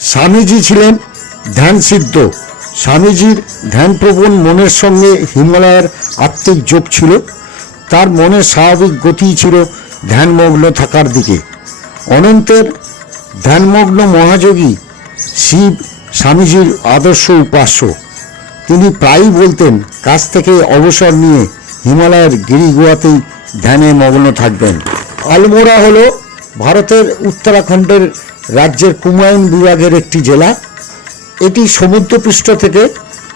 স্বামীজি ছিলেন ধ্যানসিদ্ধ। স্বামীজির ধ্যানপ্রবণ মনের সঙ্গে হিমালয়ের আত্মিক যোগ ছিল। তার মনের স্বাভাবিক গতিই ছিল ধ্যানমগ্ন থাকার দিকে। অনন্তের ধ্যানমগ্ন মহাযোগী শিব স্বামীজির আদর্শ উপাস্য। তিনি প্রায়ই বলতেন, কাছ থেকে অবসর নিয়ে হিমালয়ের গিরিগুয়াতেই ধ্যানে মগ্ন থাকবেন। আলমোড়া হল ভারতের উত্তরাখণ্ডের রাজ্যের কুমায়ুন বিভাগের একটি জেলা। এটি সমুদ্রপৃষ্ঠ থেকে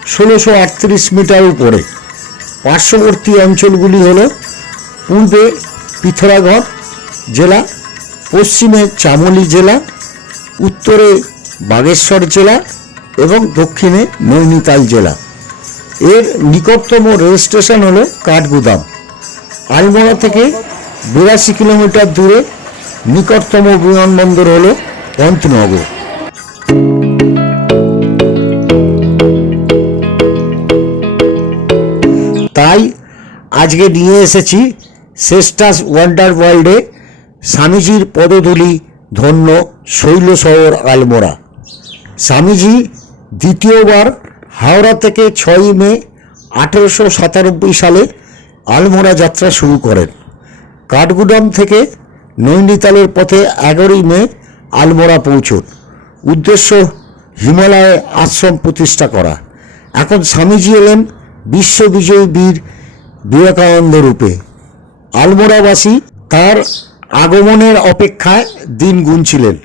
ষোলোশো আটত্রিশ মিটার উপরে। পার্শ্ববর্তী অঞ্চলগুলি হল পূর্বে পিথোরাগড় জেলা, পশ্চিমে চামোলি জেলা, উত্তরে বাগেশ্বর জেলা এবং দক্ষিণে নৈনিতাল জেলা। এর নিকটতম রেল স্টেশন হল কাঠগুদাম। আলমোড়া থেকে বিরাশি কিলোমিটার দূরে নিকটতম বিমানবন্দর হল পন্তনগর তাই আজকে নিয়ে এসেছি শ্রেষ্ঠাস ওয়ান্ডার ওয়ার্ল্ডে স্বামীজির পদধূলি ধন্য শৈল শহর আলমোড়া। স্বামীজি দ্বিতীয়বার হাওড়া থেকে ছয়ই মে আঠেরোশো সাতানব্বই সালে আলমোড়া যাত্রা শুরু করেন। কাঠগুদাম থেকে নৈনিতালের পথে এগারোই মে আলমোড়া পৌঁছন। উদ্দেশ্য, হিমালয়ে আশ্রম প্রতিষ্ঠা করা। এখন স্বামীজি এলেন বিশ্ববিজয়ী বীর বিবেকানন্দ রূপে। আলমোড়াবাসী তার আগমনের অপেক্ষায় দিন গুনছিলেন।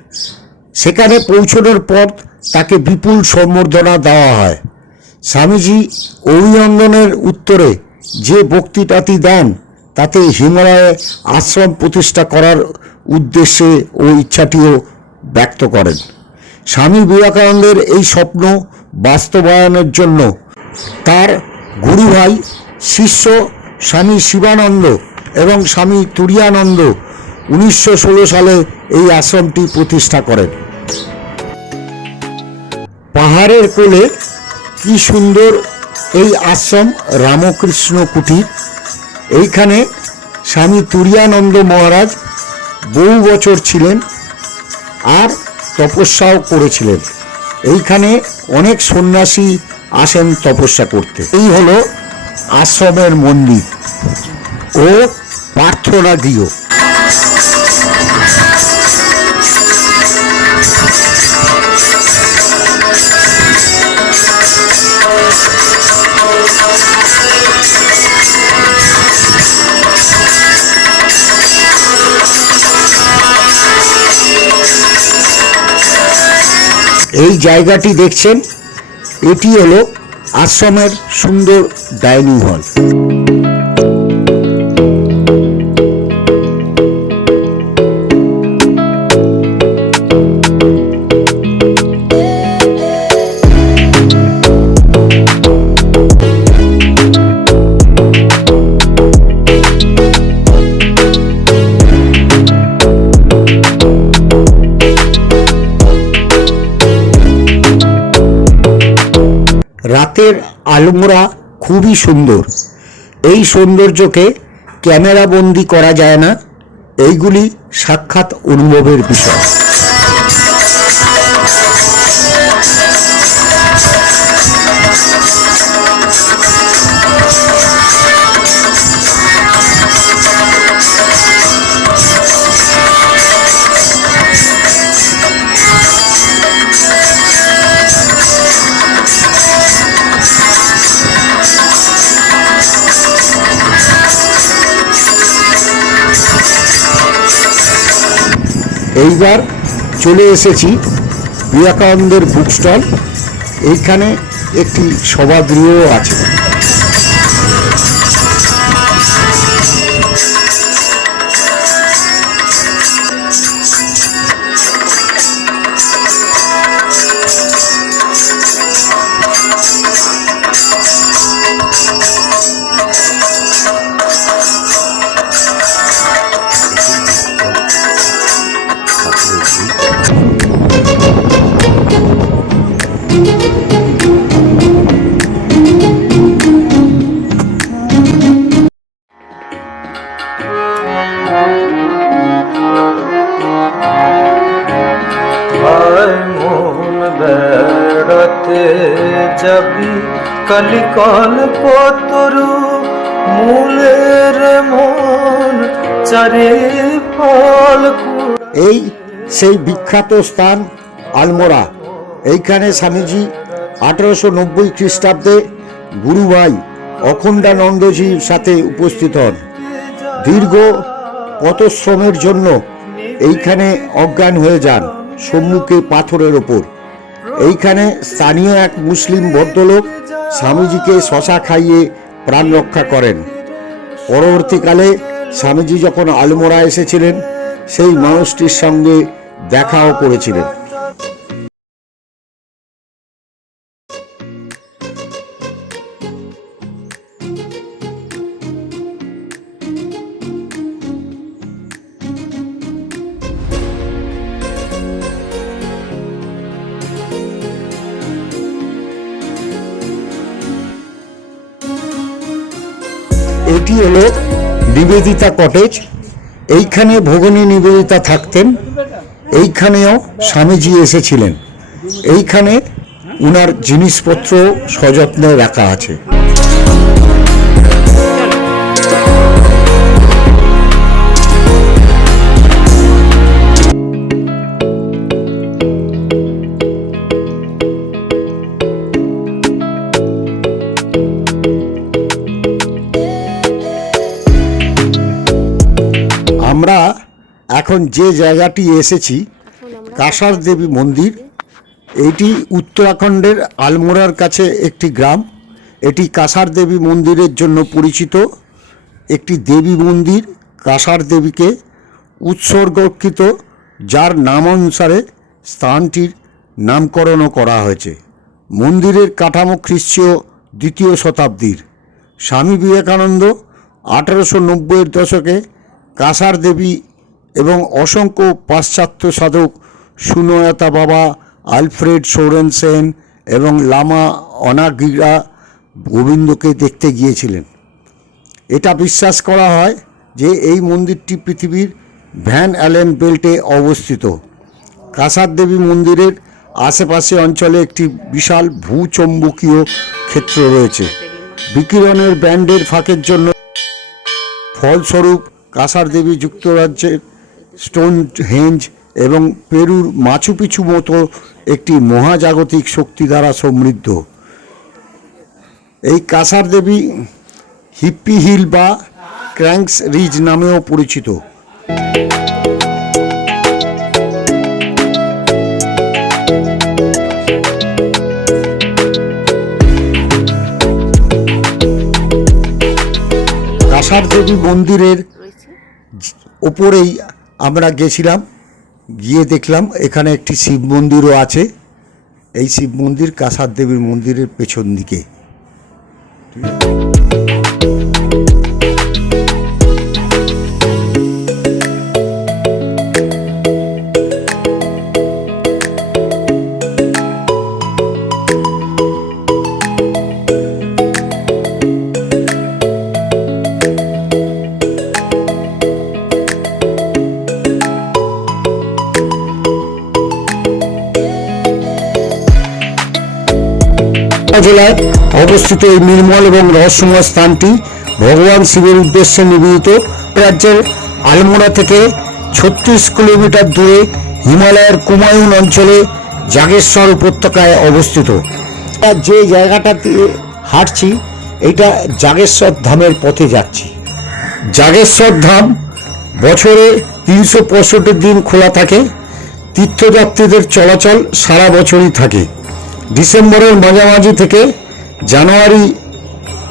সেখানে পৌঁছানোর পর তাকে বিপুল সম্বর্ধনা দেওয়া হয়। স্বামীজি অভিনন্দনের উত্তরে যে বক্তৃতাটি দেন, তাতে হিমালয়ে আশ্রম প্রতিষ্ঠা করার উদ্দেশ্যে ও ইচ্ছাটিও ব্যক্ত করেন। স্বামী বিবেকানন্দের এই স্বপ্ন বাস্তবায়নের জন্য তার গুরু ভাই শিষ্য স্বামী শিবানন্দ এবং স্বামী তুরিয়ানন্দ উনিশশো ষোলো সালে এই আশ্রমটি প্রতিষ্ঠা করেন। পাহাড়ের কোলে কি সুন্দর এই আশ্রম রামকৃষ্ণ কুটির। এইখানে স্বামী তুরিয়ানন্দ মহারাজ বহু বছর ছিলেন। আর তপস্যাও করেছিলেন। এইখানে অনেক সন্ন্যাসী আসেন তপস্যা করতে। এই হলো আশ্রমের মন্দির ও প্রার্থনা গৃহ এই জায়গাটি দেখছেন এটি হলো আশ্রমের সুন্দর ডাইনিং হল। রাতের আলমোড়া খুবই সুন্দর। এই সৌন্দর্যকে ক্যামেরা বন্দি করা যায় না। এইগুলি সাক্ষাৎ অনুভবের বিষয়। এইবার চলে এসেছি বিবেকানন্দের বুক স্টল এইখানে একটি সভাগৃহও আছে। বেড়াতে যাবি পতরু মূলের মন ফল এই সেই বিখ্যাত স্থান আলমোড়া। এইখানে স্বামীজি আঠারোশো নব্বই খ্রিস্টাব্দে গুরুভাই অখণ্ডানন্দজির সাথে উপস্থিত হন। দীর্ঘ পথশ্রমের জন্য এইখানে অজ্ঞান হয়ে যান। সম্মুখে পাথরের ওপর। এইখানে স্থানীয় এক মুসলিম ভদ্রলোক স্বামীজিকে শশা খাইয়ে প্রাণ রক্ষা করেন। পরবর্তীকালে স্বামীজি যখন আলমোড়া এসেছিলেন, সেই মানুষটির সঙ্গে দেখাও করেছিলেন। এটি হলো নিবেদিতা কটেজ। এইখানে ভগনী নিবেদিতা থাকতেন। এইখানেও স্বামীজি এসেছিলেন। এইখানে উনার জিনিসপত্র সযত্নে রাখা আছে। এখন যে জায়গাটি এসেছি কাসার দেবী মন্দির এটি উত্তরাখণ্ডের আলমোড়ার কাছে একটি গ্রাম। এটি কাসার দেবী মন্দিরের জন্য পরিচিত। একটি দেবী মন্দির কাসার দেবীকে উৎসর্গকৃত যার নাম অনুসারে স্থানটির নামকরণও করা হয়েছে। মন্দিরের কাঠামো খ্রিস্টীয় দ্বিতীয় শতাব্দীর। স্বামী বিবেকানন্দ আঠারোশো নব্বইয়ের দশকে কাসার দেবী এবং অসংখ্য পাশ্চাত্য সাধক সুনয়তা বাবা, আলফ্রেড সোরেনসেন এবং লামা অনাগিরা গোবিন্দকে দেখতে গিয়েছিলেন। এটা বিশ্বাস করা হয় যে এই মন্দিরটি পৃথিবীর ভ্যান অ্যালেন বেল্টে অবস্থিত। কাসার দেবী মন্দিরের আশেপাশে অঞ্চলে একটি বিশাল ভূচম্বকীয় ক্ষেত্র রয়েছে। বিকিরণের ব্যান্ডের ফাঁকের জন্য ফলস্বরূপ কাসার দেবী যুক্তরাজ্যের স্টোন হেঞ্জ এবং পেরুর মাচুপিছু মতো একটি মহাজাগতিক শক্তি দ্বারা সমৃদ্ধ। এই কাসার দেবী হিপ্পি হিল বা ক্র্যাঙ্কস রিজ নামেও পরিচিত। কাসার দেবী মন্দিরের ওপরেই আমরা গেছিলাম, গিয়ে দেখলাম এখানে একটি শিব মন্দিরও আছে। এই শিব মন্দির কাসার দেবীর মন্দিরের পেছন দিকে। জেলায় অবস্থিত এই নির্মল এবং রহস্যময় স্থানটি ভগবান শিবের উদ্দেশ্যে নিবেদিত। রাজ্যের আলমোড়া থেকে ছত্রিশ কিলোমিটার দূরে হিমালয়ের কুমায়ুন অঞ্চলে জাগেশ্বর উপত্যকায় অবস্থিত। যে জায়গাটা হাঁটছি, এটা জাগেশ্বর ধামের পথে যাচ্ছি। জাগেশ্বর ধাম বছরে তিনশো পঁয়ষট্টি দিন খোলা থাকে। তীর্থযাত্রীদের চলাচল সারা বছরই থাকে। ডিসেম্বরের মাঝামাঝি থেকে জানুয়ারি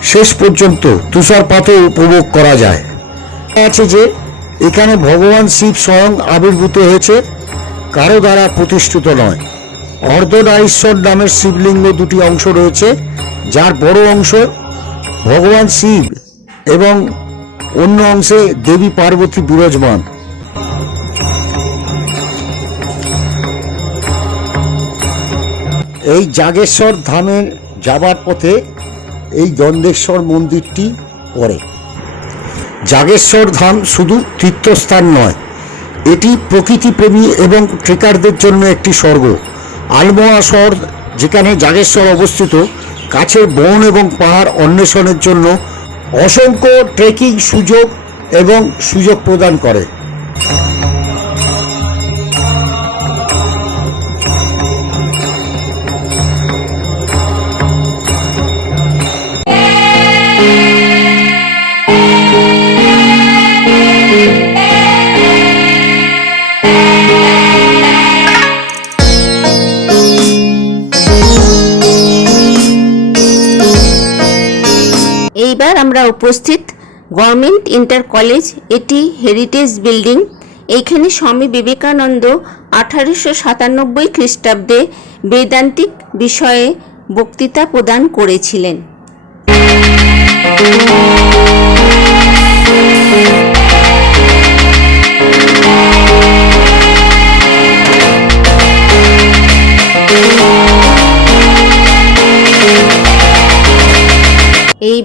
শেষ পর্যন্ত তুষারপাতও উপভোগ করা যায়। আছে যে এখানে ভগবান শিব স্বয়ং আবির্ভূত হয়েছে, কারও দ্বারা প্রতিষ্ঠিত নয়। অর্ধনারীশ্বর নামের শিবলিঙ্গ দুটি অংশ রয়েছে, যার বড় অংশ ভগবান শিব এবং অন্য অংশে দেবী পার্বতী বিরাজমান। এই জাগেশ্বর ধামের যাবার পথে এই দন্দেশ্বর মন্দিরটি পড়ে। জাগেশ্বর ধাম শুধু তীর্থস্থান নয়, এটি প্রকৃতিপ্রেমী এবং ট্রেকারদের জন্য একটি স্বর্গ। আলমোয়া শহর যেখানে জাগেশ্বর অবস্থিত কাছের বন এবং পাহাড় অন্বেষণের জন্য অসংখ্য ট্রেকিং সুযোগ এবং সুযোগ প্রদান করে। উপস্থিত গভর্নমেন্ট ইন্টার কলেজ, এটি হেরিটেজ বিল্ডিং। এইখানে স্বামী বিবেকানন্দ আঠারোশো সাতানব্বই খ্রিস্টাব্দে বেদান্তিক বিষয়ে বক্তৃতা প্রদান করেছিলেন।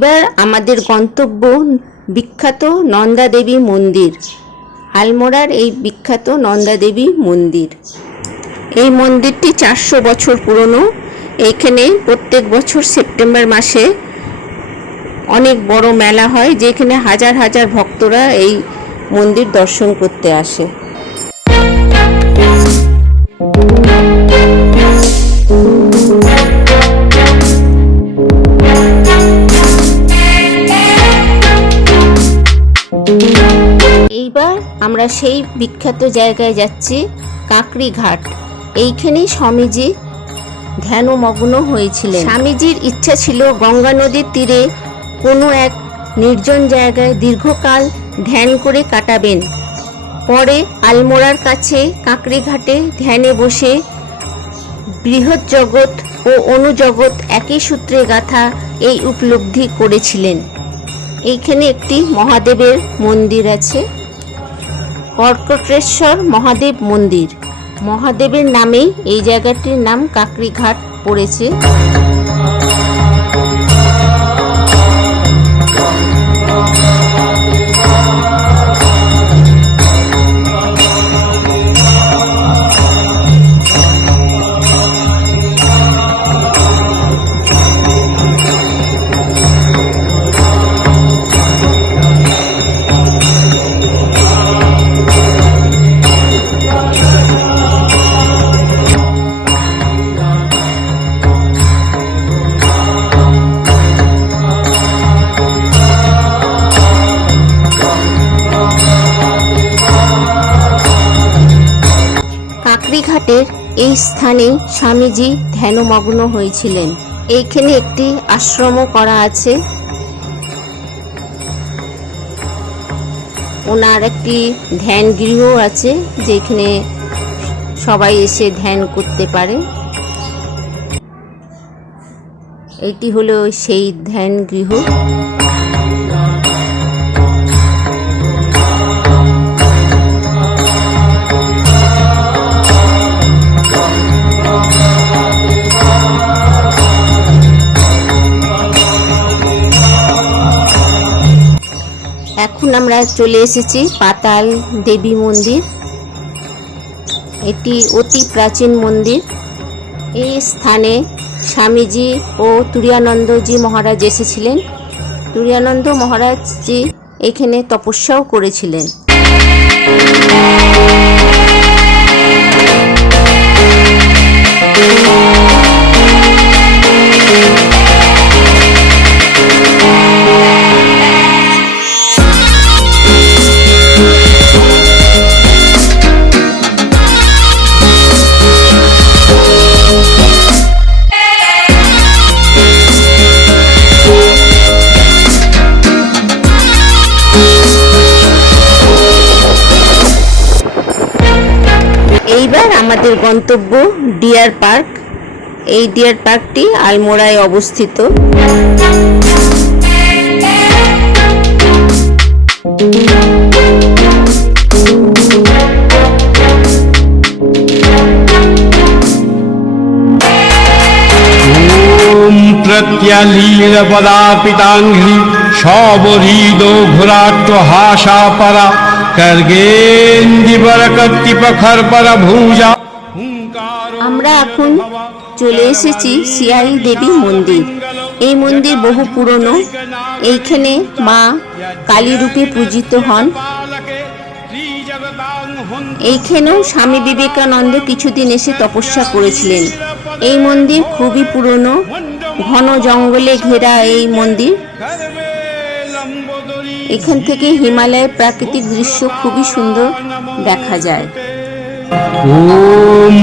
এইবার আমাদের গন্তব্য বিখ্যাত নন্দা দেবী মন্দির। আলমোড়ার এই বিখ্যাত নন্দা দেবী মন্দির। এই মন্দিরটি চারশো বছর পুরনো। এইখানে প্রত্যেক বছর সেপ্টেম্বর মাসে অনেক বড় মেলা হয়, যেখানে হাজার হাজার ভক্তরা এই মন্দির দর্শন করতে আসে। এইবার আমরা সেই বিখ্যাত জায়গায় যাচ্ছি কাকড়ি ঘাট এইখানেই স্বামীজি ধ্যানমগ্ন হয়েছিলেন। স্বামীজির ইচ্ছা ছিল গঙ্গা নদীর তীরে কোনো এক নির্জন জায়গায় দীর্ঘকাল ধ্যান করে কাটাবেন। পরে আলমোড়ার কাছে কাকড়ি ঘাটে ধ্যানে বসে বৃহৎ জগৎ ও অনুজগৎ একই সূত্রে গাথা এই উপলব্ধি করেছিলেন। এইখানে একটি মহাদেবের মন্দির আছে। কর্কটেশ্বর মহাদেব মন্দির। মহাদেবের নামেই এই জায়গাটির নাম কাকরিঘাট পড়েছে। ঘাটের এই স্থানে স্বামীজি ধ্যানমগ্ন হয়েছিলেন। এইখানে একটি আশ্রমও করা আছে। ওনার একটি ধ্যান গৃহ আছে, যেখানে সবাই এসে ধ্যান করতে পারে। এটি হলো সেই ধ্যান গৃহ। চলে এসেছি, পাতাল দেবী মন্দির। এটি অতি প্রাচীন মন্দির। এই স্থানে স্বামীজি ও তুরিয়ানন্দজি মহারাজ এসেছিলেন। তুরিয়ানন্দ মহারাজজি এখানে তপস্যাও করেছিলেন। এইবার আমাদের গন্তব্য ডিয়ার পার্ক। এই ডিয়ার পার্কটি আলমোড়ায় অবস্থিত। প্রত্যালীনপদাপিতাঙ্ঘ্রি সবরিদ ঘোরাট্ট হাসাপরা আমরা এখন চলে এসেছি সিয়াই দেবী মন্দির। এই মন্দির বহু পুরনো। এইখানে মা কালী রূপে পূজিত হন। এইখানেও স্বামী বিবেকানন্দ কিছুদিন এসে তপস্যা করেছিলেন। এই মন্দির খুবই পুরনো। ঘন জঙ্গলে ঘেরা এই মন্দির। এখান থেকে হিমালয়ের প্রাকৃতিক দৃশ্য খুবই সুন্দর দেখা যায়। ওম